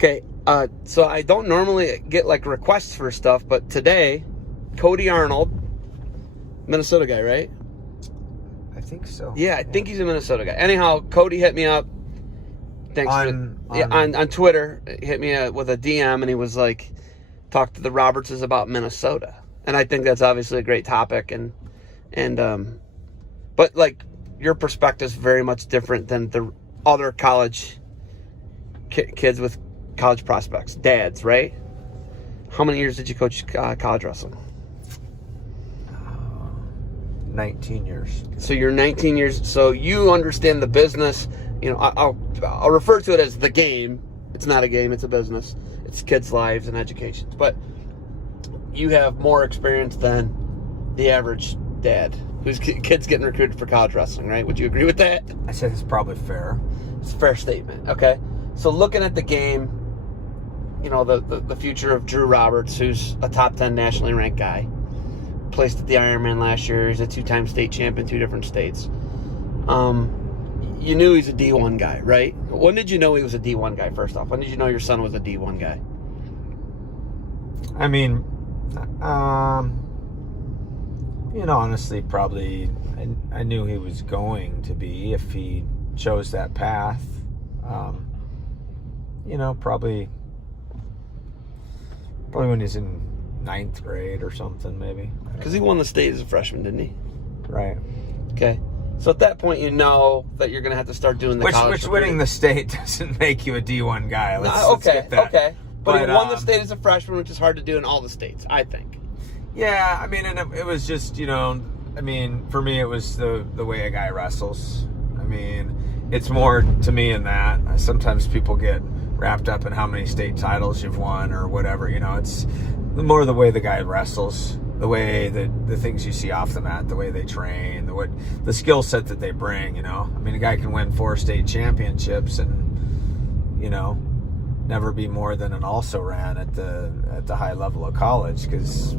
Okay, so I don't normally get like requests for stuff, but today, Cody Arnold, Minnesota guy, right? I think so. Yeah, I think he's a Minnesota guy. Anyhow, Cody hit me up. Thanks on Twitter. Hit me with a DM, and he was like, "Talk to the Robertses about Minnesota." And I think that's obviously a great topic, but like your perspective is very much different than the other college kids with college prospects, dads, right? How many years did you coach college wrestling? 19 years. So you're 19 years. So you understand the business. You know, I'll refer to it as the game. It's not a game. It's a business. It's kids' lives and education. But you have more experience than the average dad whose kid's getting recruited for college wrestling, right? Would you agree with that? I say it's probably fair. It's a fair statement. Okay. So looking at the game, you know, the future of Drew Roberts, who's a top 10 nationally ranked guy, placed at the Ironman last year. He's a 2-time state champion, 2 different states. You knew he's a D1 guy, right? When did you know he was a D1 guy, first off? When did you know your son was a D1 guy? I mean, you know, honestly, probably I knew he was going to be if he chose that path. You know, probably when he's in 9th grade or something, maybe. Because he won the state as a freshman, didn't he? Right. Okay. So at that point, you know that you're going to have to start doing the college. Which winning the state doesn't make you a D1 guy. Let's get that. Okay. But he won the state as a freshman, which is hard to do in all the states, I think. Yeah, I mean, and it was just, you know, I mean, for me, it was the way a guy wrestles. I mean, it's more to me in that. Sometimes people get wrapped up in how many state titles you've won or whatever, you know. It's more the way the guy wrestles, the way the things you see off the mat, the way they train, the skill set that they bring, you know. I mean, a guy can win 4 state championships and, you know, never be more than an also-ran at the high level of college because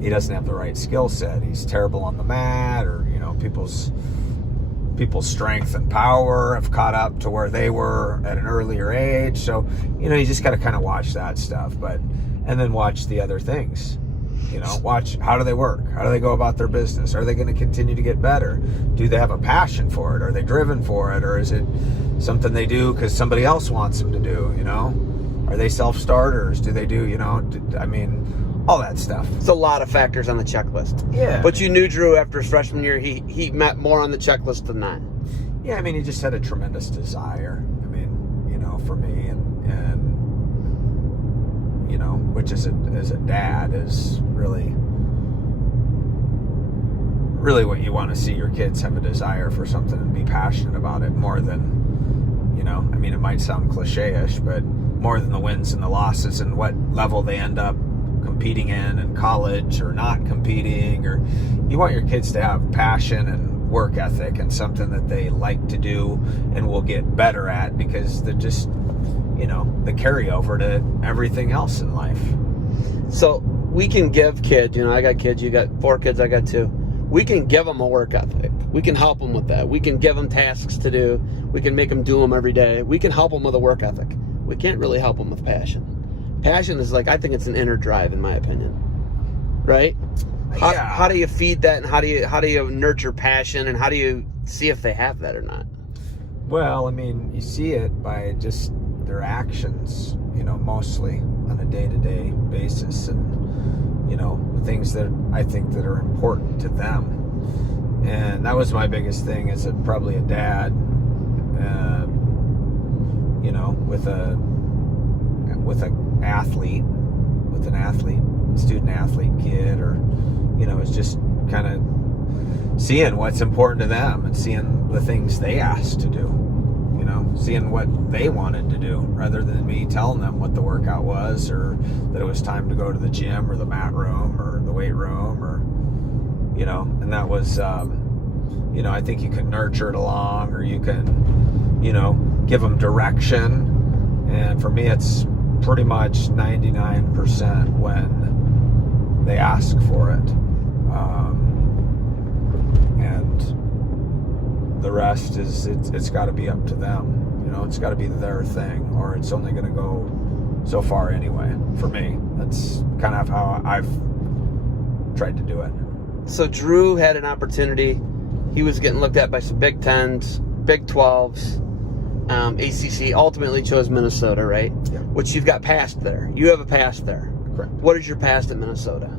he doesn't have the right skill set. He's terrible on the mat, or, you know, people's strength and power have caught up to where they were at an earlier age. So, you know, you just got to kind of watch that stuff, and then watch the other things. You know, watch how do they work? How do they go about their business? Are they going to continue to get better? Do they have a passion for it? Are they driven for it? Or is it something they do because somebody else wants them to do, you know? Are they self-starters? Do they do, you know, I mean, all that stuff. It's a lot of factors on the checklist. Yeah. But you knew Drew after his freshman year, he met more on the checklist than that. Yeah, I mean, he just had a tremendous desire. I mean, you know, for me, and you know, which as a dad is really what you want to see your kids have a desire for something and be passionate about it more than, you know, I mean, it might sound cliche-ish, but more than the wins and the losses and what level they end up competing in college or not competing, or you want your kids to have passion and work ethic and something that they like to do and will get better at because they're just, you know, the carryover to everything else in life. So we can give kids, you know, I got kids, you got 4 kids, I got 2. We can give them a work ethic. We can help them with that. We can give them tasks to do. We can make them do them every day. We can help them with a work ethic. We can't really help them with passion. Passion is like, I think it's an inner drive in my opinion. Right? How do you feed that, and how do you nurture passion, and how do you see if they have that or not? Well, I mean, you see it by just their actions, you know, mostly on a day-to-day basis, and, you know, the things that I think that are important to them. And that was my biggest thing as probably a dad, you know, with an athlete, student athlete kid, or, you know, it's just kind of seeing what's important to them and seeing the things they asked to do, you know, seeing what they wanted to do rather than me telling them what the workout was, or that it was time to go to the gym or the mat room or the weight room, or, you know, and that was, you know, I think you can nurture it along, or you can, you know, give them direction. And for me, it's pretty much 99% when they ask for it. And the rest is, it's got to be up to them. You it's got to be their thing, or it's only going to go so far anyway. For me, that's kind of how I've tried to do it. So Drew had an opportunity. He was getting looked at by some Big Tens, Big 12s, ACC. Ultimately chose Minnesota, right? Yeah. Which you've got past there. You have a past there. Correct. What is your past at Minnesota?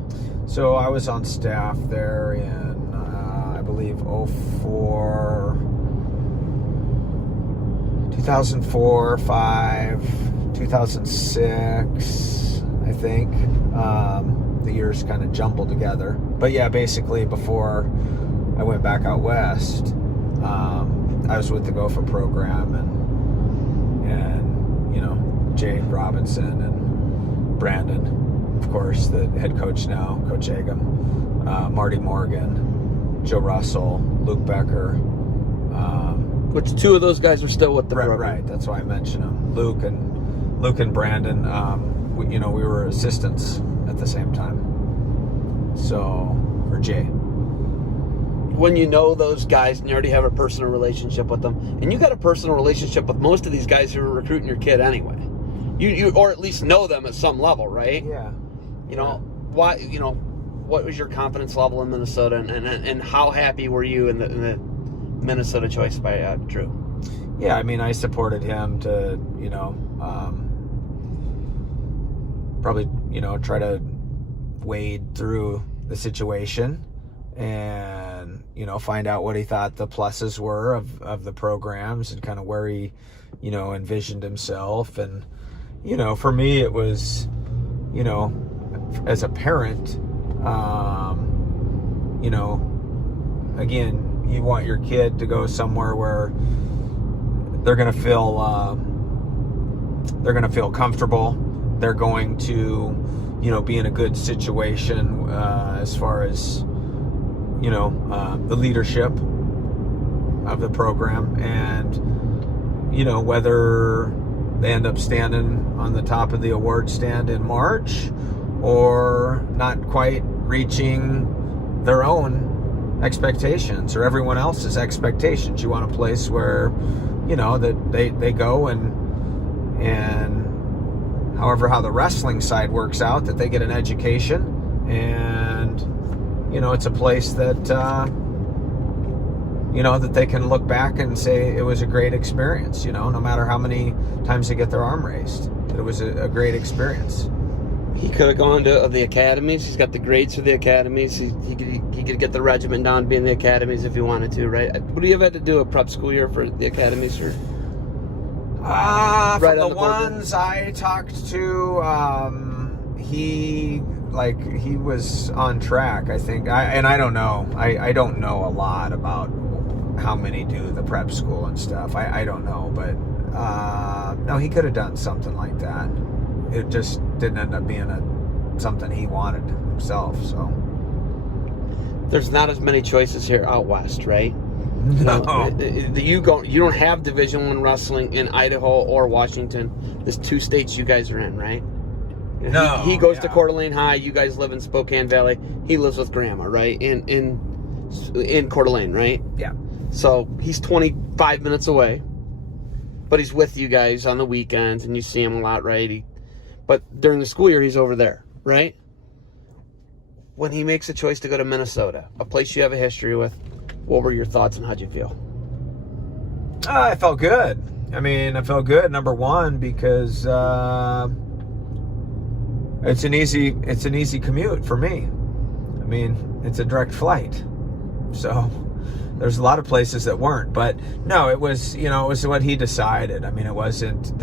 So I was on staff there in, I believe, 2004, 5, 2006, I think. The years kind of jumbled together. But yeah, basically before I went back out west, I was with the Gopher program, and Jade Robinson and Brandon, of course, the head coach now, Coach Agam, Marty Morgan, Joe Russell, Luke Becker. Which two of those guys are still with the program. Right, that's why I mentioned them. Luke and Brandon, we were assistants at the same time. Or Jay. When you know those guys and you already have a personal relationship with them, and you got a personal relationship with most of these guys who are recruiting your kid anyway. You or at least know them at some level, right? Yeah. Why? What was your confidence level in Minnesota, and how happy were you in the Minnesota choice by Drew? Yeah, I mean, I supported him to, probably, try to wade through the situation and, find out what he thought the pluses were of the programs and kind of where he, envisioned himself. And, for me, it was, as a parent, again, you want your kid to go somewhere where they're going to feel comfortable. They're going to, be in a good situation as far as, the leadership of the program, and, whether they end up standing on the top of the award stand in March or not quite reaching their own expectations or everyone else's expectations. You want a place where, that they go and however how the wrestling side works out, that they get an education, and it's a place that that they can look back and say it was a great experience, no matter how many times they get their arm raised, that it was a great experience. He could have gone to the academies. He's got the grades for the academies. He could get the regiment down, be in the academies if he wanted to, right? Would he have had to do a prep school year for the academies? Or from the ones I talked to, he was on track, I think. I don't know. I don't know a lot about how many do the prep school and stuff. I don't know, but no, he could have done something like that. It just didn't end up being something he wanted himself. So there's not as many choices here out west, right? No. You don't have Division I wrestling in Idaho or Washington. There's two states you guys are in, right? No. He goes to Coeur d'Alene High. You guys live in Spokane Valley. He lives with Grandma, right? In Coeur d'Alene, right? Yeah. So he's 25 minutes away, but he's with you guys on the weekends, and you see him a lot, right? But during the school year, he's over there, right? When he makes a choice to go to Minnesota, a place you have a history with, what were your thoughts and how'd you feel? I felt good. I mean, I felt good, number one, because it's an easy commute for me. I mean, it's a direct flight. So there's a lot of places that weren't. But no, it was what he decided. I mean, it wasn't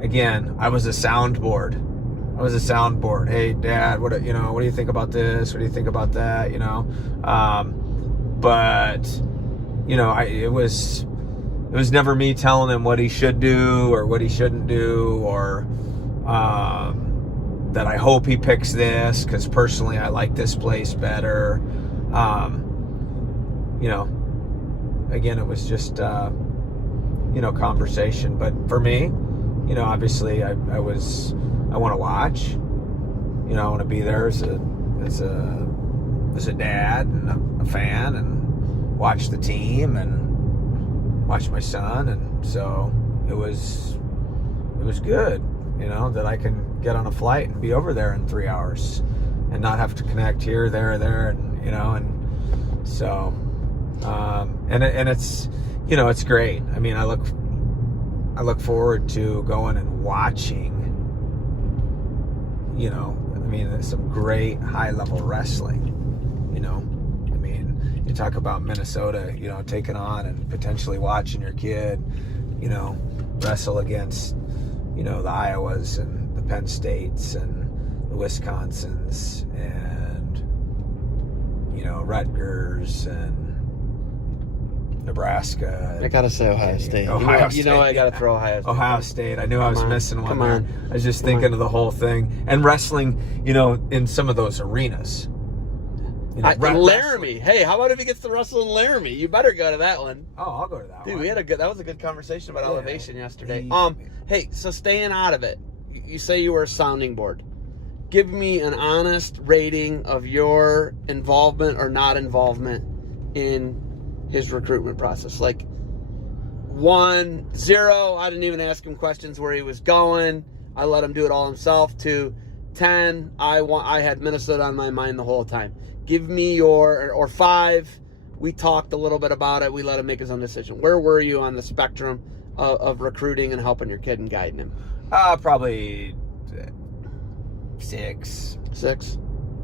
again, I was a soundboard. Hey, Dad, what do you think about this? What do you think about that? But it was never me telling him what he should do or what he shouldn't do, or that I hope he picks this because personally I like this place better. Again, it was just conversation. But for me, obviously I want to watch. I want to be there as a dad and a fan, and watch the team and watch my son and So it was good, you know, that I can get on a flight and be over there in 3 hours and not have to connect here, there, and, you know, and so, and it's, you know, it's great. I mean, I look forward to going and watching, you know, I mean, some great high-level wrestling, you know. I mean, you talk about Minnesota, you know, taking on and potentially watching your kid, you know, wrestle against, you know, the Iowas and the Penn States and the Wisconsins and, you know, Rutgers and Nebraska. I gotta say Ohio State. Ohio you know I gotta throw Ohio State. Ohio State. I knew I was missing one. Come there. on. I was just thinking of the whole thing and wrestling. You know, in some of those arenas. You know, Laramie. Hey, how about if he gets to wrestle in Laramie? You better go to that one. Oh, I'll go to that Dude, one. that was a good conversation about elevation yesterday. Yeah. Hey, so staying out of it, you say you were a sounding board. Give me an honest rating of your involvement or not involvement in his recruitment process. Like 1, 0, I didn't even ask him questions where he was going. I let him do it all himself. 2, 10, I had Minnesota on my mind the whole time. Give me or 5, we talked a little bit about it. We let him make his own decision. Where were you on the spectrum of recruiting and helping your kid and guiding him? Probably 6.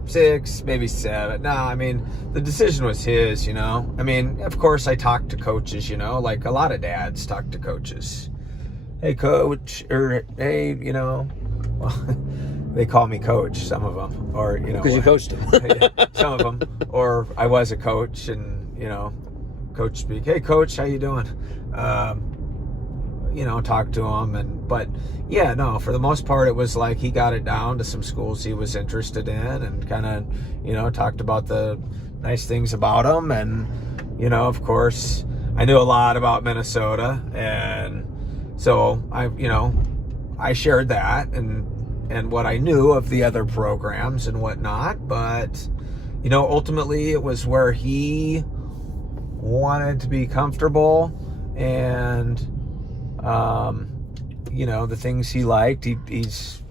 6, maybe 7. No, I mean, the decision was his, you know. I mean, of course, I talked to coaches, you know, like a lot of dads talk to coaches. Hey, coach, or hey, you know, well, they call me coach, some of them, or, you know. Because you coached him. Some of them, or I was a coach and, you know, coach speak, hey, coach, how you doing? You know, talk to him, but yeah, no, for the most part, it was like he got it down to some schools he was interested in and kind of, you know, talked about the nice things about them. And, you know, of course, I knew a lot about Minnesota. And so I shared that and what I knew of the other programs and whatnot. But, you know, ultimately it was where he wanted to be comfortable and, you know, the things he liked, he's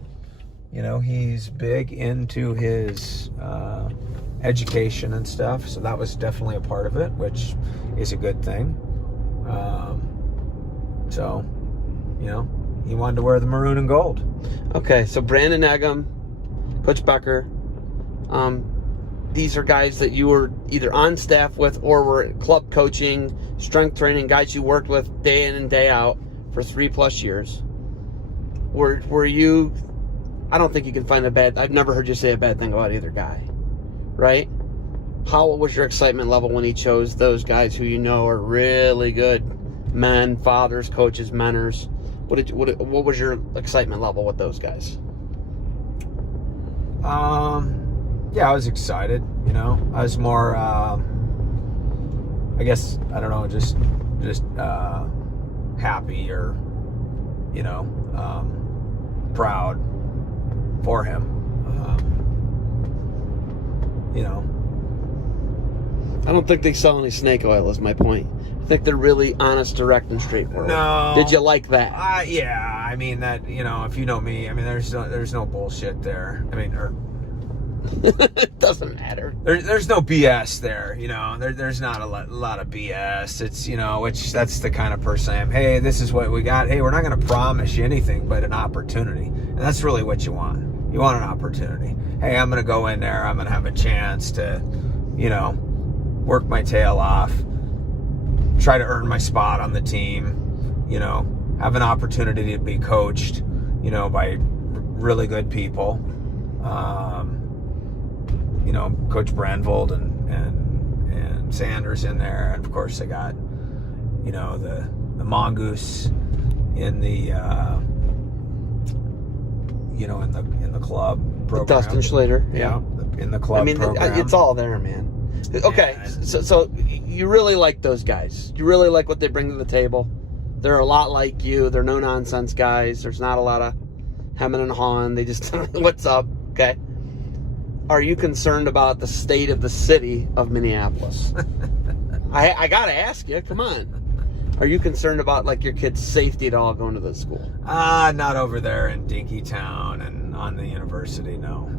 big into his education and stuff, so that was definitely a part of it, which is a good thing. So, you know, he wanted to wear the maroon and gold. Okay, so Brandon Eggum, Coach Becker, these are guys that you were either on staff with or were club coaching, strength training, guys you worked with day in and day out for 3+ years. Were you, I don't think you can find I've never heard you say a bad thing about either guy, right? How was your excitement level when he chose those guys who you know are really good men, fathers, coaches, mentors? What was your excitement level with those guys? Yeah, I was excited, you know. I was more, I guess, I don't know, just happy or, you know, proud for him. You know, I don't think they sell any snake oil is my point. I think they're really honest, direct, and straightforward. No. Did you like that? Yeah, I mean that, you know, if you know me, I mean there's no bullshit there. I mean, It doesn't matter. There's no BS there, you know. There's not a lot of BS. It's, you know, which that's the kind of person I am. Hey, this is what we got. Hey, we're not going to promise you anything but an opportunity. And that's really what you want. You want an opportunity. Hey, I'm going to go in there. I'm going to have a chance to, you know, work my tail off, try to earn my spot on the team, you know, have an opportunity to be coached, you know, by really good people. You know, Coach Brandvold and Sanders in there, and of course I got, you know, the Mongoose in the you know, in the club program. Dustin Schlater, yeah, in the club. I mean, program. it's all there, man. Okay, so you really like those guys. You really like what they bring to the table. They're a lot like you. They're no nonsense guys. There's not a lot of hemming and hawing. They just tell you what's up. Okay. Are you concerned about the state of the city of Minneapolis? I got to ask you. Come on. Are you concerned about like your kids' safety at all going to the school? Not over there in Dinkytown and on the university. No.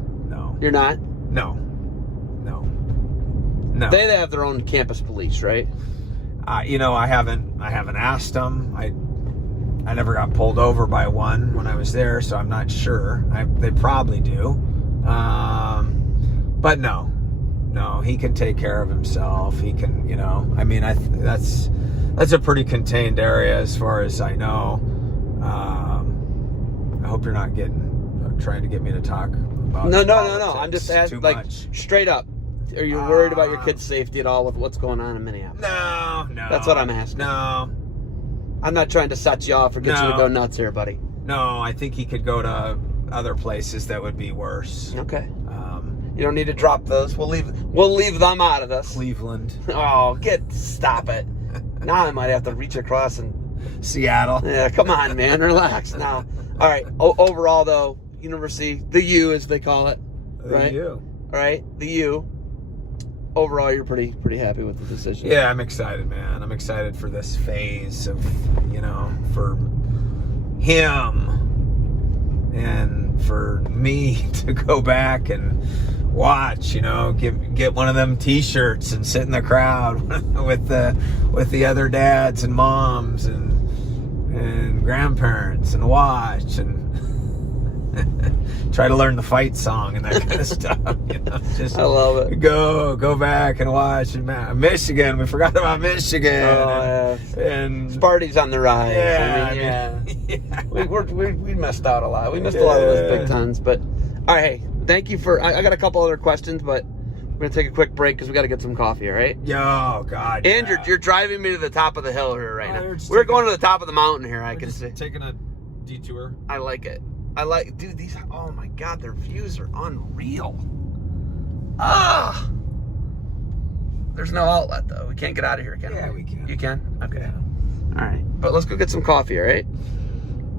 You're not? No. They have their own campus police, right? You know, I haven't asked them. I never got pulled over by one when I was there, so I'm not sure. They probably do. But no, he can take care of himself. He can, you know, I mean, that's a pretty contained area as far as I know. I hope you're not trying to get me to talk about No. politics I'm just too asking, like, much. straight up. Are you worried about your kids' safety at all with what's going on in Minneapolis? No. That's what I'm asking. No. I'm not trying to set you off or get you to go nuts here, buddy. No, I think he could go to other places that would be worse. Okay. You don't need to drop those. We'll leave them out of this. Cleveland. Oh, stop it. Now I might have to reach across and... Seattle. Yeah, come on, man. Relax now. All right. Overall, though, university, the U as they call it. Right? You. All right. The U. Overall, you're pretty happy with the decision. Yeah, I'm excited, man. I'm excited for this phase of, you know, for him and for me to go back and watch, you know, get one of them T-shirts and sit in the crowd with the other dads and moms and grandparents and watch and try to learn the fight song and that kind of stuff. You know, just I love it. Go back and watch. And Michigan, we forgot about Michigan. Oh, and Sparty's on the rise. yeah, I mean, man. we missed out a lot. We missed a lot of those Big Tens. But all right, hey, thank you for. I got a couple other questions, but we're gonna take a quick break because we got to get some coffee. All right. Yo, God. And yeah. you're driving me to the top of the hill here right now. we're just We're taking- going to the top of the mountain here. I We're can just see. taking a detour. I like it. Dude, these, oh my God, their views are unreal. There's no outlet though. We can't get out of here, can we? Yeah, we can. You can? Okay. Yeah. All right. But let's go get some coffee, all right?